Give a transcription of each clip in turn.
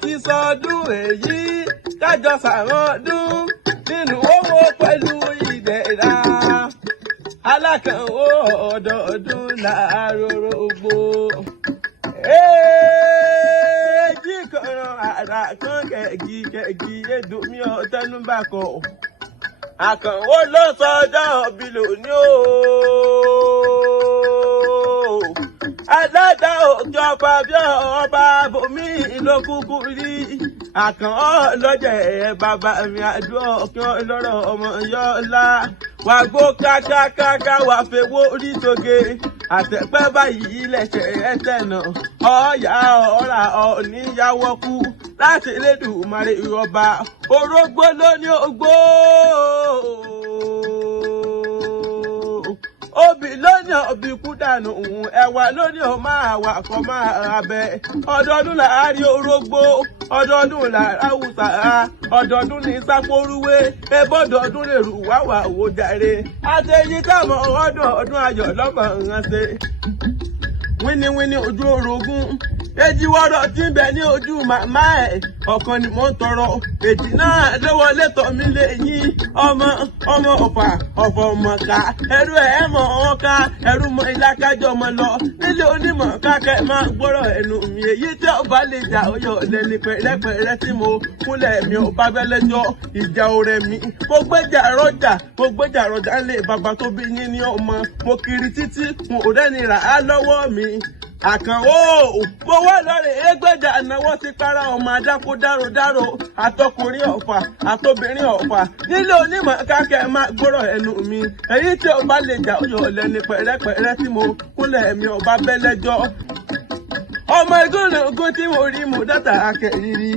ti sọdún èyí kájọ ṣàmọ́dún nínú owó pẹ̀lú ìdẹ̀ra alákànwó ọdọọdún làárọ̀rọ̀gbò. Èjì kan àrà kan kẹ̀gì èdòmí ọ̀tẹ́nubàkọ̀. Àkànwó ló sọjọ́ òbí lónìí o. Adájọ́ òkè ọba bí ọba bòmí ló kúkú rí. Àkànwó lọ́jẹ̀ bàbá mi àdúrà òkè ọlọ́rọ̀ ọmọ yọ́lá. Wà gbó kákákáká wà fewó orí sóge. Àtẹ̀pẹ́ báyìí lẹ̀ṣẹ̀ ẹsẹ̀ náà. Ọ̀yà ọ̀rà ọ̀níyàwó kú láti Elédùmarè ọba. Orógbó ló ní ogbó. Obì lónìí òbí kú dànù ẹ̀wà lónìí ò máa wà kọ́ máa bẹ. Ọdọọdún láàárín orógbó, ọdọọdún làráwùsà, ọdọọdún ní sápórúwé, ebọ́dọọdún lè rù wáwà wò jàre. Àtẹ̀yí táwọn ọdún ayọ̀ lọ́mọ ránṣẹ́. Wíníwíní ojú orogún. Èjì wọ́rọ̀ tí ń bẹ ní ojú màmá ẹ̀. Ọ̀kan ni mò ń tọrọ. Èjì náà lówó létọ̀ mi lé yín. Ọmọ ọ̀fà ọ̀mọ̀ká. Ẹrú ẹ̀ mọ̀ ọ́n ká. Ẹrú mọ ìlàkájọ ọmọ lọ. Nílé onímọ̀ kákẹ́ máa gbọ́rọ̀ ẹnu mi. Èyí tí ọba lè jà ọyọ̀ lẹ́ni pẹ̀rẹ́pẹ̀rẹ́ tí mo kúnlẹ̀ mi ò bá bẹ́lẹ́jọ́. Ìjà ọ̀rẹ́ mi. Mo gbéjà rọjà lé bàbá tó bí yín ní ọmọ. Mo kiri títí mo ò rẹ́ni rà á lọ́wọ́ mi. Àkànwó mo wá lọ́rẹ̀ ẹgbẹ́jà náwó sí para ọmọ adákó dárò àtọkùnrin ọ̀fà àtobìnrin ọ̀fà nílé onímọ̀ kákẹ́ máa gbọ́rọ̀ ẹnu mi. Èyí tí ọba lè jà ọyọ̀ lẹ́ni pẹ̀rẹ́pẹ̀rẹ́ tí mo kúnlẹ̀ mi ọba bẹ́lẹ́jọ́. Ọmọ igúnnugún tí mo rí mo dátà kẹ̀rìrì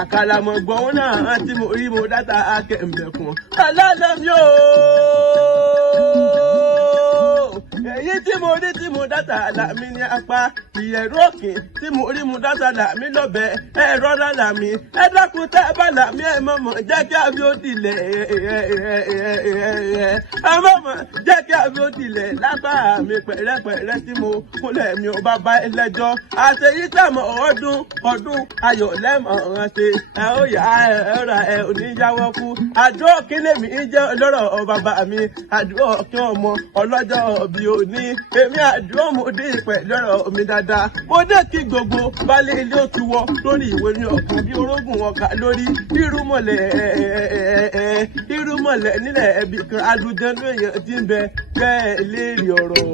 àkàlàmọ̀gbọ̀n náà tí mo rí mo dátà kẹ̀mbẹ̀kùn. Alálàmí o. Èyí tí mo rí tí mo dátà làmí ní apá ìyẹ̀rú òkè tí mo rí mo dátà làmí lọ́bẹ̀ ẹ̀rọ lálàmí ẹ dákun tẹ́ bá làmí ẹ̀ mọ̀mọ́ jẹ́ kí àbí ó dilẹ̀ ẹ mọ̀mọ́ jẹ́ kí àbí ó dilẹ̀ lápá mi pẹ̀rẹ́pẹ̀rẹ́ tí mo kúnlẹ̀ mi ò bá bá ẹlẹ́jọ́. Àtẹ̀yí tẹ̀mọ̀ ọdún ayọ̀ lẹ́mọ̀ rántí ẹ ó yá ẹ ra ẹ oníyàwó kú. Àdúrà kílẹ̀ mi jẹ́ ọlọ́rọ̀ bàbá mi àdúrà kí ọmọ ọlọ́jọ́ bí òní. Èmi àdúrà mo dé ìpẹ́ lọ́rọ̀ mi dáadáa. Mo dé kí gbogbo baálé ilé ó ti wọ lórí ìwé ní ọ̀kan bí orógùn ọkà lórí irúmọ̀lẹ̀ nílẹ̀ ẹbí kan alùjẹ́ lóye tí ń bẹ bẹ́ẹ̀ léèrè ọ̀rọ̀.